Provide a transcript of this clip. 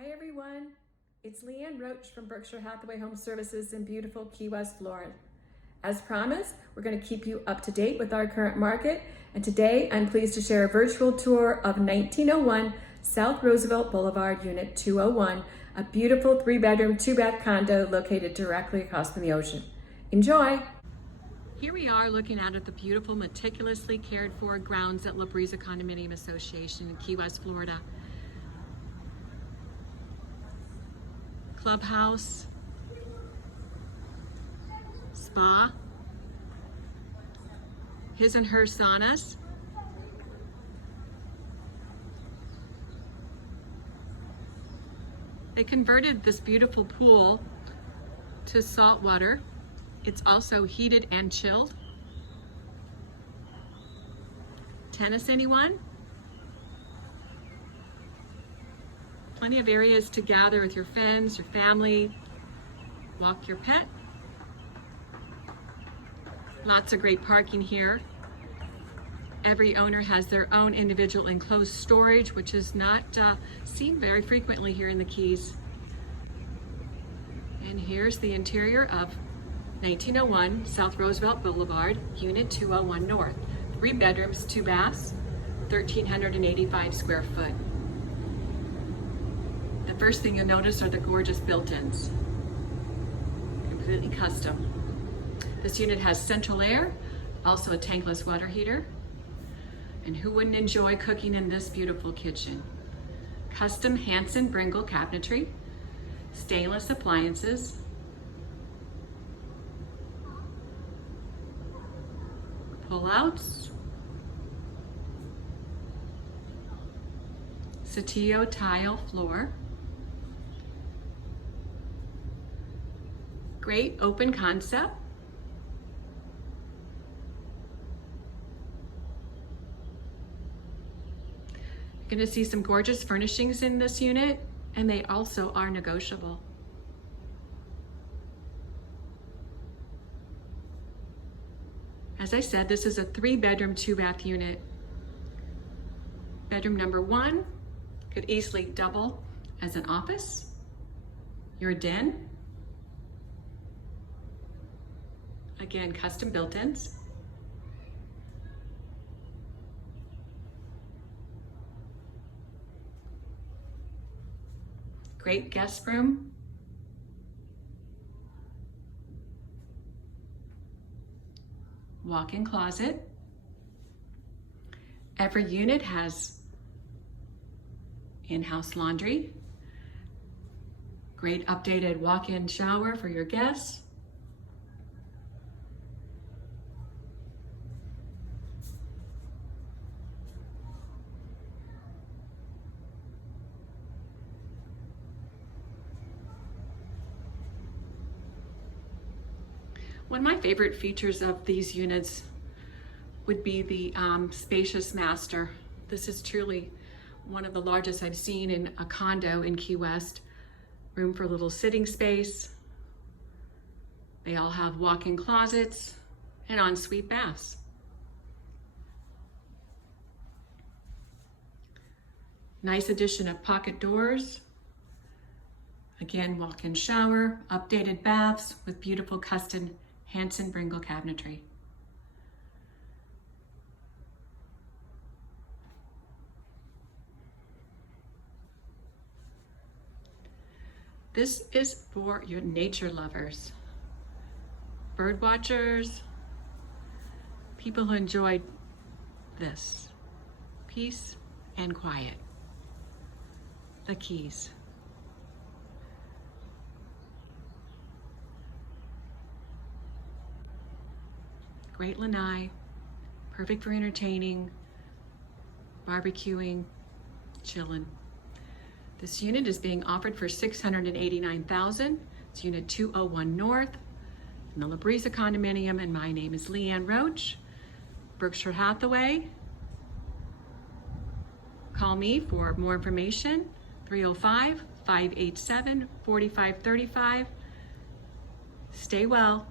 Hi everyone, it's Leanne Roach from Berkshire Hathaway Home Services in beautiful Key West, Florida. As promised, we're going to keep you up to date with our current market, and today I'm pleased to share a virtual tour of 1901 South Roosevelt Boulevard, Unit 201, a beautiful 3-bedroom, 2-bath condo located directly across from the ocean. Enjoy! Here we are looking out at the beautiful, meticulously cared for grounds at Brisa Condominium Association in Key West, Florida. Clubhouse, spa, his and hers saunas, they converted this beautiful pool to saltwater. It's also heated and chilled. Tennis, anyone? Plenty of areas to gather with your friends, your family, walk your pet. Lots of great parking here. Every owner has their own individual enclosed storage, which is not seen very frequently here in the Keys. And here's the interior of 1901 South Roosevelt Boulevard, Unit 201 North. 3 bedrooms, 2 baths, 1,385 square foot. The first thing you'll notice are the gorgeous built-ins, completely custom. This unit has central air, also a tankless water heater. And who wouldn't enjoy cooking in this beautiful kitchen? Custom Hansen Bringle cabinetry, stainless appliances, pull-outs, Satio tile floor, great open concept. You're going to see some gorgeous furnishings in this unit, and they also are negotiable. As I said, this is a 3-bedroom, 2-bath unit. Bedroom number 1 could easily double as an office, your den. Again, custom built-ins. Great guest room. Walk-in closet. Every unit has in-house laundry. Great updated walk-in shower for your guests. One of my favorite features of these units would be the spacious master. This is truly one of the largest I've seen in a condo in Key West. Room for a little sitting space. They all have walk-in closets and ensuite baths. Nice addition of pocket doors. Again, walk-in shower, updated baths with beautiful custom Hansen Bringle cabinetry. This is for your nature lovers, bird watchers, people who enjoy this, peace and quiet. The Keys. Great lanai, perfect for entertaining, barbecuing, chilling. This unit is being offered for $689,000. It's Unit 201 North in the Brisa condominium, and my name is Leanne Roach, Berkshire Hathaway. Call me for more information, 305-587-4535. Stay well.